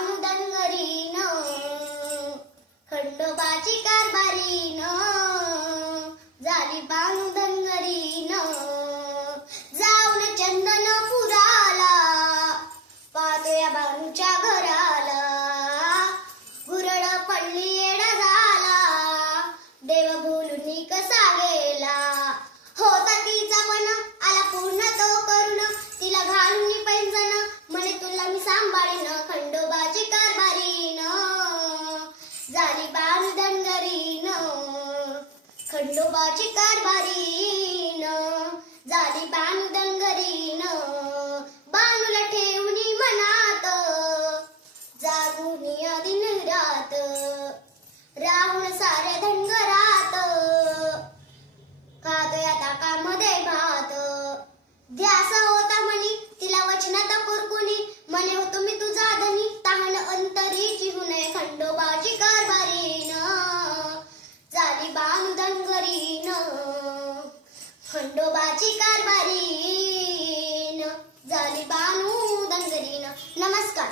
बानू दंगरीन, खंडोबाची कारभारीन, झाली बानू दंगरीन. जाऊन चंदनपुराला पाहतो या बानूच्या घराला, गुरड पडली येडा झाला, देव बोलून कसा गेला. होता तिचा पण आला पूर्ण तो करून, तिला घालून पैंजण म्हणे तुला मी सांभाळीन. खंडोबाची कारभारीन, झाली बानू दंगरीन, खंडोबाची कारभारीन, झाली बानू दंगरीन. बानूला ठेवणी मनात, जागून दिन रात, राहून साऱ्या धनगरात, खातोया ताकामध्ये भात. ध्यास होता म्हणी तिला वचनात कुरकुनी, म्हणे होतो मी तुझा धनी, तहान अंतरीची हुने. खंडोबाची कारभारीन, झाली बानू दंगरीन, खंडोबाची कारभारीन, झाली बानू दंगरीन. नमस्कार.